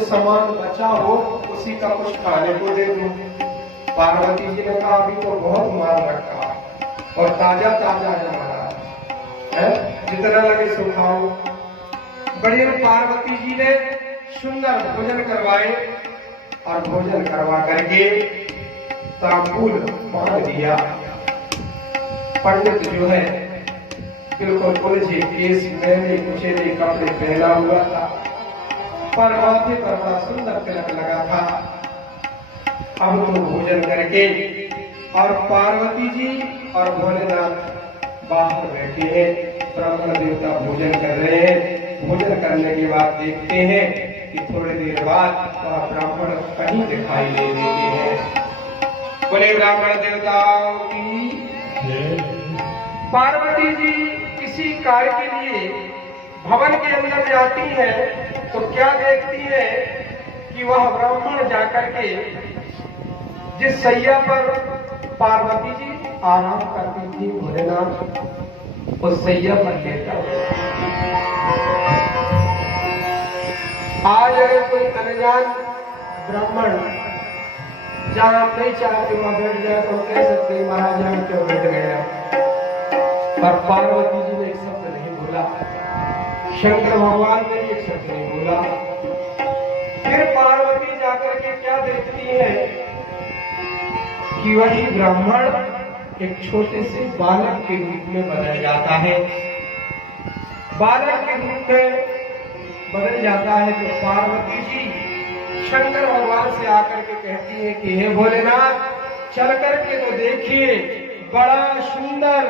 जो सामान बचा हो उसी का कुछ खाने को दे दूं। पार्वती जी ने कहा अभी तो बहुत माल रखा और ताजा ताजा है महाराज, है जितना लगे सो खाओ। बड़ी पार्वती जी ने सुंदर भोजन करवाए और भोजन करवा करके तांबूल बांध दिया। पंडित जो है बिल्कुल उलझे केस मैंने कुचेले कपड़े पहना हुआ था, पर माथे पर बड़ा सुंदर तिलक लगा था। अब तो भोजन करके और पार्वती जी और भोलेनाथ बाहर बैठे हैं, ब्राह्मण देवता भोजन कर रहे हैं। भोजन करने के बाद देखते हैं कि थोड़ी देर बाद वह ब्राह्मण कहीं दिखाई नहीं देते हैं। बोले ब्राह्मण देवताओं की। पार्वती जी किसी कार्य के लिए भवन के अंदर जाती है तो क्या देखती है कि वह ब्राह्मण जाकर के जिस सैया पर पार्वती जी आराम करती थी भोलेनाथ उस सैया पर लेटा। आज अगर कोई अनजान ब्राह्मण जहां नहीं चाहते वहां बैठ जाए तो कह सकते हैं महाराज यहाँ क्यों बैठ गया, पर पार्वती जी ने एक शब्द नहीं बोला, शंकर भगवान ने एक शब्द नहीं बोला। फिर पार्वती जाकर के क्या देखती है कि वही ब्राह्मण एक छोटे से बालक के रूप में बदल जाता है। बालक के रूप में बदल जाता है तो पार्वती जी शंकर भगवान से आकर के कहती है कि हे भोलेनाथ चल करके तो देखिए बड़ा सुंदर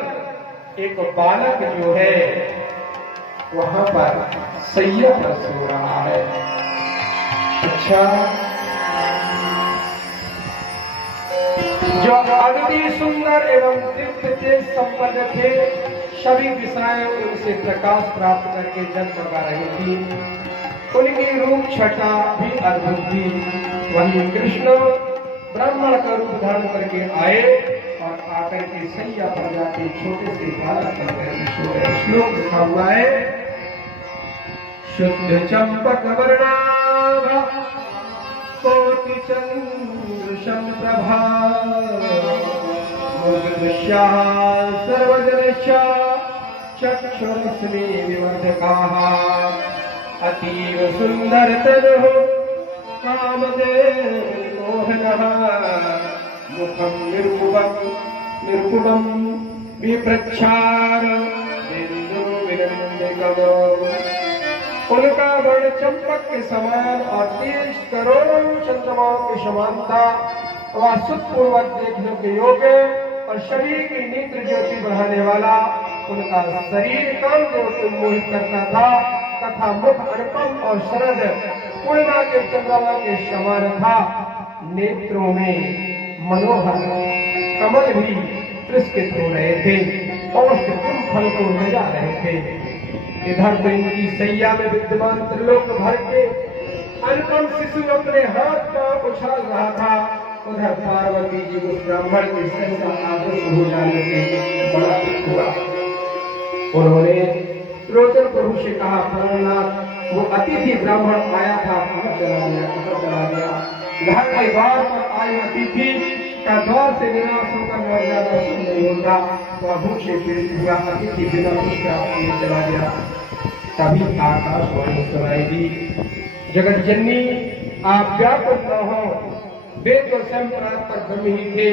एक बालक जो है वहां पर सैया पर सो रहा है। अच्छा, जो अति सुंदर एवं दिव्य तेज संपन्न थे, सभी दिशाएं उनसे प्रकाश प्राप्त करके जगमगा रही थी। उनकी रूप छटा भी अद्भुत थी। वही कृष्ण ब्राह्मण का रूप धारण करके आए और आकर के सैया पर जाके छोटे से बालक बनकर सो गए। श्लोक लिखा हुआ है, शुद्ध चंपक वर्णाभा कोटि चंद्र समप्रभा मुग्धश्याः सर्वजनश्च चक्षुरश्मि विवर्धकाः अतीव सुंदर तनुः कामदेव मोहनः मुखं निर्कुटं विप्रच्छार बिंदु विनंदिकम्। उनका वर्ण चंपक के समान और तेज करोड़ों चंद्रमाओं के समान था। वह सुखपूर्वक देखने के योग्य और शरीर की नेत्र ज्योति बढ़ाने वाला। उनका शरीर कामदेव को मोहित करता था तथा मुख अनुपम और शरद पूर्णिमा के चंद्रमा के समान था। नेत्रों में मनोहर कमल भी पुरस्कृत हो रहे थे और तुम फल को ले जा रहे थे। इधर तो इनकी सैया में विद्यमान त्रिलोक भर के अनुपम शिशु अपने हाथ का उछाल रहा था। उधर पार्वती जी उस ब्राह्मण के सहसा आदर्श हो जाने से बड़ा दुख हुआ। उन्होंने रोचन प्रभु से कहा, भोलेनाथ वो अतिथि ब्राह्मण आया था कहाँ चला गया, कहाँ चला गया। घर के द्वार पर आई अतिथि का द्वार से निराश होकर मर जाना नहीं होता। वह भूख से पीड़ित हुआ, अतिथि बिना कुछ प्राप्त चला गया। तभी आकाशवाणी सुनाई दी, जगत जननी आप व्याकुल न हो, वेद और स्वयं पर ब्रह्म ही थे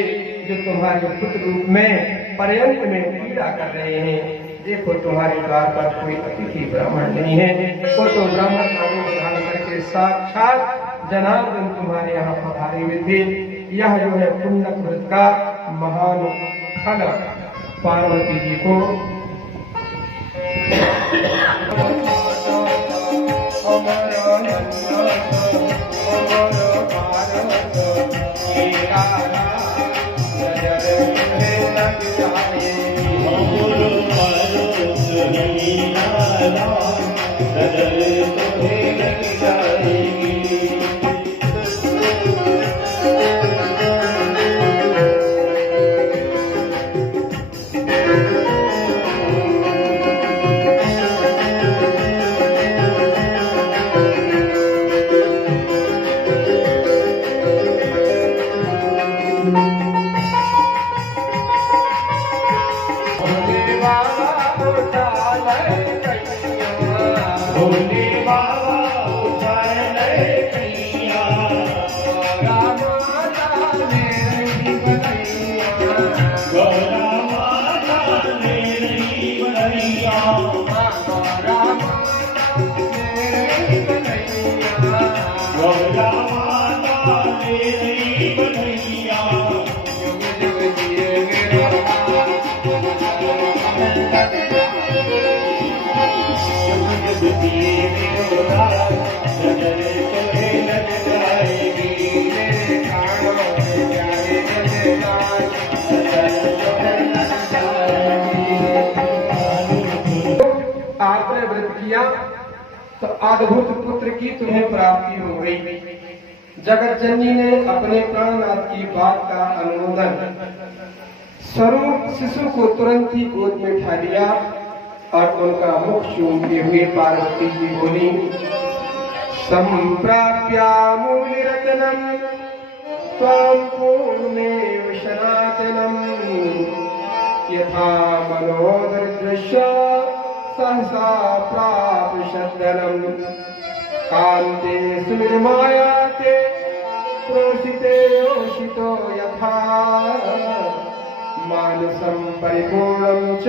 जो तुम्हारे पुत्र रूप में पर्यंत में पीड़ा कर रहे हैं। देखो तुम्हारे द्वार पर कोई अतिथि ब्राह्मण नहीं है, वो तो ब्राह्मण का रूप धारण करके साक्षात जनार्दन तुम्हारे यहाँ पधारे हुए थे। यह जो है पुण्य कृत का महान फल पार्वती जी को बोला माता मेरी बनैया जुग जुग जिए मेरा लाल। जुग जुग जिए मेरो लाल, नजर चले लग जाएगी मेरे प्राणों के प्यारे जगन्नाथ। आपने व्रत किया तो अद्भुत पुत्र की तुम्हें प्राप्ति हो गई। जगत जननी ने अपने प्राणनाथ की बात का अनुमोदन स्वरूप शिशु को तुरंत ही गोद में उठा लिया और उनका मुख चूमते हुए पार्वती जी बोली, संप्राप्या मूलिरत्नम त्वां पूर्णमेव सनातनम यथा मनोदृश्य सहसा प्रापशद्दनम कान्ते सुनिर्मायाते प्रोषिते योषितो यथा मानसं परिपूर्णं च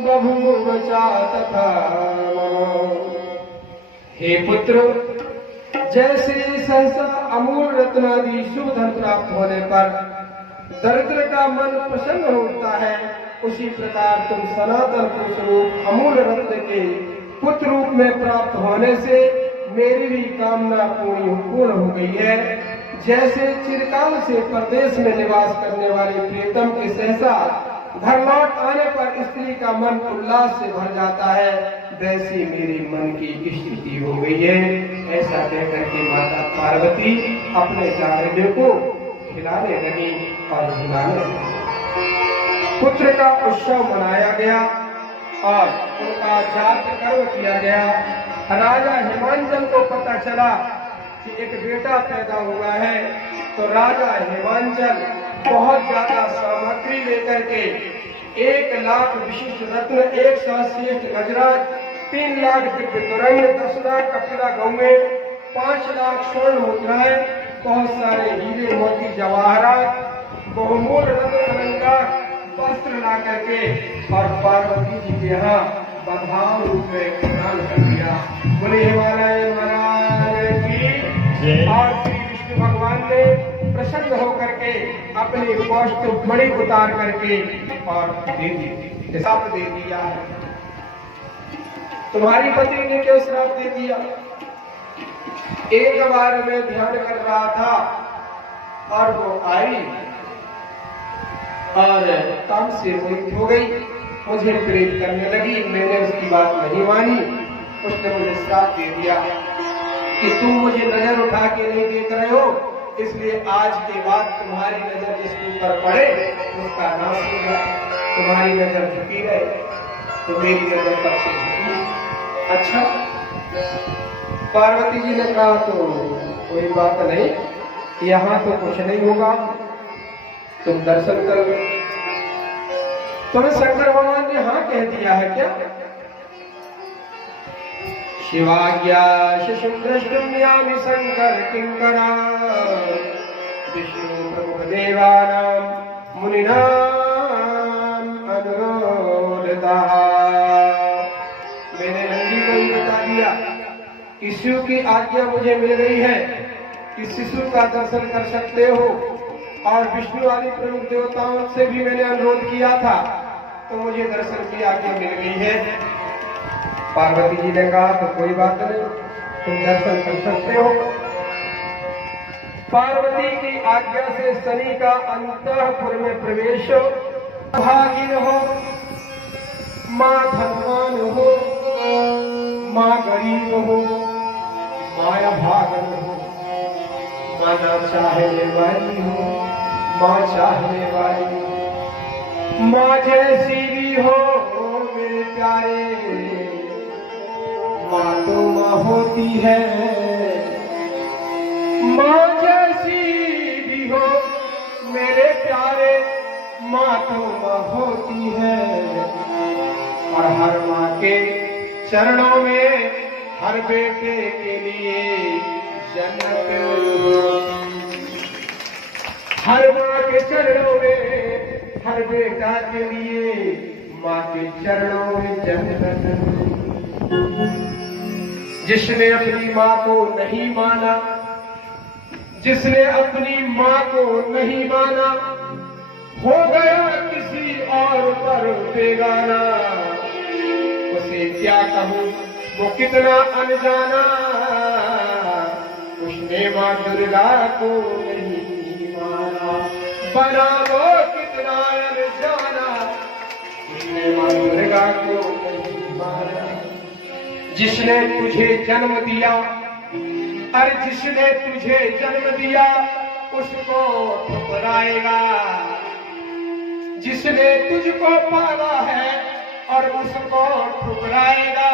बभूव च तथा मम। हे पुत्र, जैसे सहसा अमूल रत्नादि शुभ धन प्राप्त होने पर दरिद्र का मन प्रसन्न होता है, उसी प्रकार तुम सनातन पुरुष रूप अमूल रत्न के पुत्र रूप में प्राप्त होने से मेरी भी कामना पूर्ण हो गई है। जैसे चिरकाल से परदेश में निवास करने वाले प्रियतम के सहसा घर लौट आने पर स्त्री का मन उल्लास से भर जाता है, वैसी मेरे मन की स्थिति हो गई है। ऐसा कहकर के माता पार्वती अपने जागरण को खिलाने लगी और झुलाने लगी। पुत्र का उत्सव मनाया गया और उनका जात कर्म किया गया। राजा हिमांचल को पता चला कि एक बेटा पैदा हुआ है, तो राजा हिमांचल बहुत ज्यादा सामग्री लेकर के 1 लाख विशिष्ट रत्न, 100 श्रेष्ठ गजराज, 3 लाख दिव्य तुरंग, 10 लाख कपिला गौएं, 5 लाख स्वर्ण मुद्राएं, बहुत सारे हीरे मोती जवाहरात, बहुमूल्य रत्न अलंकार वस्त्र ला करके और पार्वती जी के यहाँ बधाव रूप में प्रदान कर दिया। बोले हिमालय महाराज की। और श्री विष्णु भगवान ने प्रसन्न होकर के अपनी वस्त्र बड़ी उतार करके और दे दी, श्राप दे दिया। तुम्हारी पत्नी ने क्यों श्राप दे दिया? एक बार मैं ध्यान कर रहा था और वो आई और काम से मोहित हो गई, मुझे प्रेम करने लगी। मैंने उसकी बात नहीं मानी, उसने मुझे श्राप दे दिया कि तुम मुझे नजर उठा के नहीं देख रहे हो, इसलिए आज के बाद तुम्हारी नजर जिसके ऊपर पड़े उसका नाश होगा। तुम्हारी नजर झुकी रहे तो मेरी नजर तब से झुकी। अच्छा, पार्वती जी ने कहा तो कोई बात नहीं, यहाँ तो कुछ नहीं होगा, तुम दर्शन करो। तुम्हें शंकर भगवान ने हाँ कह दिया है क्या? शिवाज्ञा शिशु द्रष्टुम यामि शंकर किंकरा विष्णु प्रमुख देवानां मुनिनां अनुरोधतः। मैंने नंदी को ही बता दिया कि शिव की आज्ञा मुझे मिल रही है कि शिशु का दर्शन कर सकते हो, और विष्णु आदि प्रमुख देवताओं से भी मैंने अनुरोध किया था, तो मुझे दर्शन की आज्ञा मिल गई है। पार्वती जी ने कहा तो कोई बात नहीं, तुम दर्शन कर सकते हो। पार्वती की आज्ञा से शनि का अंतःपुर में प्रवेश हो। भागिन हो, माँ धनवान हो, माँ गरीब हो, माया भागन हो, माँ ना चाहने वाली हो, माँ चाहने वाली, माँ जैसी भी हो मेरे प्यारे, माँ तो माँ होती है। माँ जैसी भी हो मेरे प्यारे, माँ तो माँ होती है। और हर माँ के चरणों में हर बेटे के लिए जन्नत, हर माँ के चरणों में हर बेटा के लिए माँ के चरणों में जन्नत। जिसने अपनी माँ को नहीं माना, जिसने अपनी माँ को नहीं माना, हो गया किसी और पर बेगाना। उसे क्या कहूँ वो कितना अनजाना, उसने माँ दुर्गा को नहीं माना। बना वो कितना अनजाना, उसने माँ दुर्गा को नहीं माना। जिसने तुझे जन्म दिया, अरे जिसने तुझे जन्म दिया उसको ठुकराएगा। जिसने तुझको पाला है और उसको ठुकराएगा।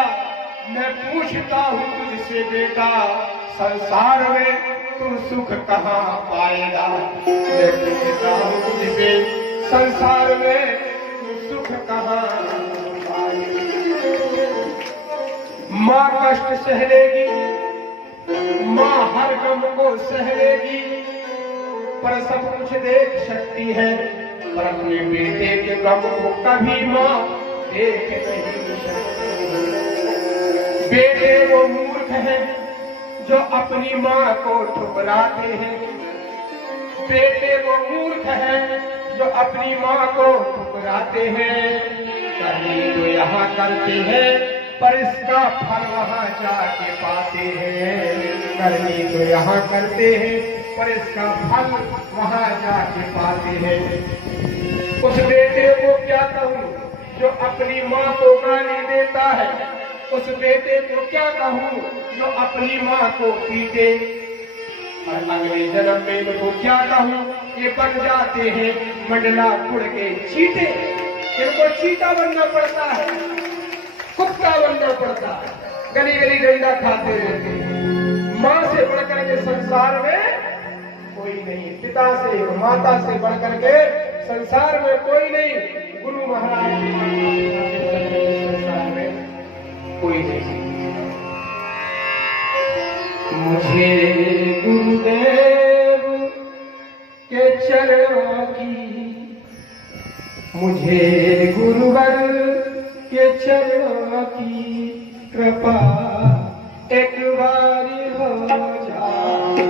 मैं पूछता हूँ तुझसे बेटा, संसार में तू सुख कहाँ पाएगा? मैं पूछता हूँ तुझसे, संसार में तू सुख कहाँ पाएगा? माँ कष्ट सह लेगी, माँ हर गम को सह लेगी, पर सब कुछ देख सकती है, पर अपने बेटे के गम को कभी माँ देख नहीं सकती। बेटे वो मूर्ख हैं जो अपनी माँ को ठुकराते हैं। बेटे वो मूर्ख हैं जो अपनी माँ को ठुकराते हैं। करनी तो यहाँ करते हैं पर इसका फल वहाँ जाके पाते हैं। करनी तो यहाँ करते हैं पर इसका फल वहाँ जाके पाते हैं। उस बेटे को क्या कहूँ जो अपनी माँ को गाली देता है? उस बेटे को क्या कहूँ जो अपनी माँ को पीटे? और अगले जन्म में इनको क्या कहूँ, ये बन जाते हैं मंडला खुड़ के चीटे। इनको चीता बनना पड़ता है, कुत्ता बनना पड़ता है, गली गली डंडा खाते रहते हैं। माँ से बढ़कर के संसार में कोई नहीं, पिता से माता से बढ़कर के संसार में कोई नहीं। गुरु महाराज संसार में कोई नहीं। मुझे गुरुदेव के चरणों की, मुझे गुरुवर के चरणों की कृपा एक बार हो जाए।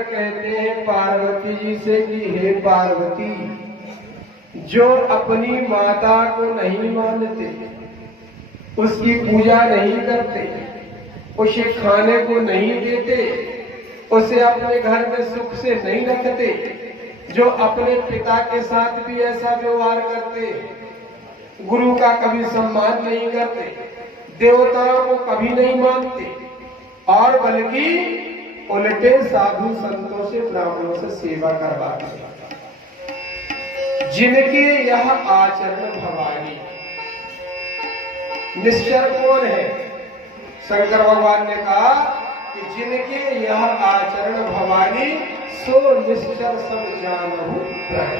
शंकर कहते हैं पार्वती जी से कि हे पार्वती, जो अपनी माता को नहीं मानते, उसकी पूजा नहीं करते, उसे खाने को नहीं देते, उसे अपने घर में सुख से नहीं रखते, जो अपने पिता के साथ भी ऐसा व्यवहार करते, गुरु का कभी सम्मान नहीं करते, देवताओं को कभी नहीं मानते, और बल्कि उल्टे साधु संतों से ब्राह्मणों से सेवा करवाते, जिनके यह आचरण भवानी। निश्चर कौन है? शंकर भगवान ने कहा कि जिनके यह आचरण भवानी सो निश्चर सब जानहु प्राण।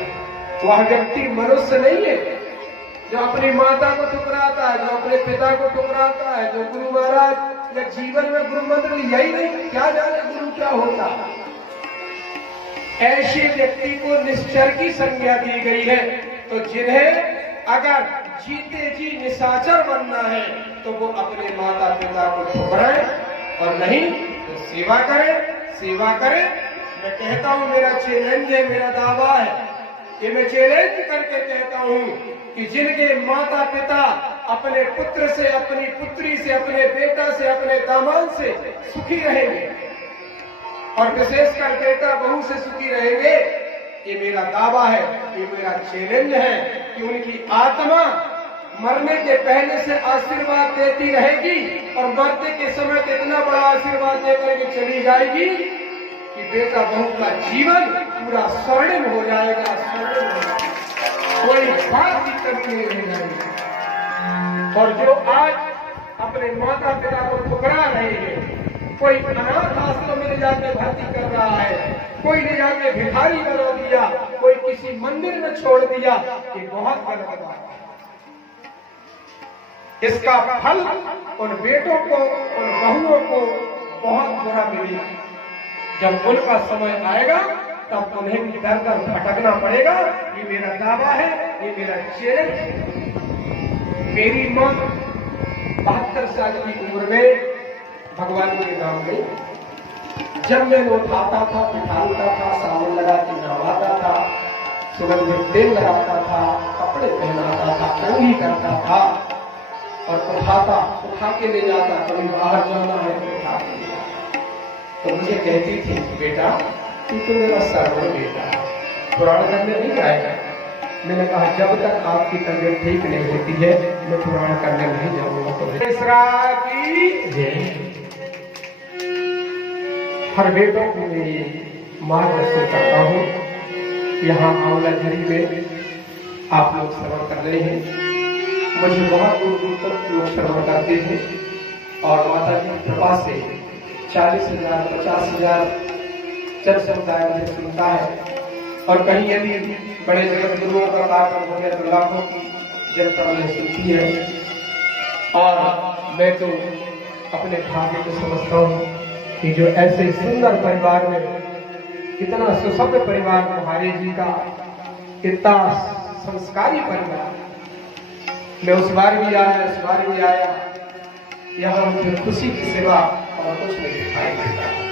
वह व्यक्ति मनुष्य नहीं है जो अपनी माता को ठुकराता है, जो अपने पिता को ठुकराता है, जो गुरु महाराज या जीवन में गुरु मंत्र यही नहीं, क्या जाने गुरु क्या होता। ऐसे व्यक्ति को निश्चर की संज्ञा दी गई है। तो जिन्हें अगर जीते जी निशाचर बनना है तो वो अपने माता पिता को ठुकराए और नहीं तो सेवा करें, सेवा करें। मैं कहता हूं, मेरा चैलेंज है, मेरा दावा है, ये मैं चैलेंज करके कहता हूं कि जिनके माता पिता अपने पुत्र से, अपनी पुत्री से, अपने बेटा से, अपने दामाद से सुखी रहेंगे और विशेषकर बेटा बहू से सुखी रहेंगे, ये मेरा दावा है, ये मेरा चैलेंज है कि उनकी आत्मा मरने के पहले से आशीर्वाद देती रहेगी और मरते के समय तो इतना बड़ा आशीर्वाद देकर के चली जाएगी कि बेटा बहू का जीवन पूरा स्वर्णिम हो जाएगा, स्वर्णिम हो जाएगा, कोई बात की कमी नहीं रह जाएगी। और जो आज अपने माता पिता को ठुकरा रहे हैं, कोई अनाथ आश्रम में ले जाकर भर्ती कर रहा है, कोई ले जाके भिखारी बना दिया, कोई किसी मंदिर में छोड़ दिया, ये बहुत गलत बात है। इसका फल उन बेटों को, उन बहुओं को बहुत बुरा मिलेगा। जब उनका समय आएगा तब उन्हें भी डर कर भटकना पड़ेगा। ये मेरा दावा है, ये मेरा चैलेंज है। मेरी मां 72 साल की उम्र में भगवान के नाम गई। जब मैं उठाता था, बिठाता था, साबुन लगा के नहलाता था, सुगंधित तेल लगाता था, कपड़े पहनाता था, कंघी करता था और उठा के ले जाता। कभी बाहर जाना है तो उठा के ले जाता। तो मुझे कहती थी, बेटा तू तो मेरा सर्वण बेटा है, पुराण करने नहीं जाएगा। मैंने कहा जब तक आपकी तबीयत ठीक नहीं होती है मैं पुराण करने नहीं जाऊंगा। तो हर बेटों को मेरी मार्गदर्शन करता हूँ। यहाँ आंवला झरी में आप लोग श्रवण कर रहे हैं, मुझे बहुत दूर दूर तक लोग श्रवण करते हैं और माता की कृपा से 40,000 50,000 जन समुदाय मुझे सुनता है। और कहीं यदि बड़े जगत गुरुओं का कार्यक्रम हो गया तो लाखों की जनता मुझे सुनती है। और मैं तो अपने भाग्य को समझता हूँ कि जो ऐसे सुंदर परिवार में, इतना सुसभ्य परिवार कुमारी जी का, इतना संस्कारी परिवार, मैं उस बार भी आया, इस बार भी आया, यहाँ मुझे खुशी की सिवा और कुछ नहीं दिखाई देता।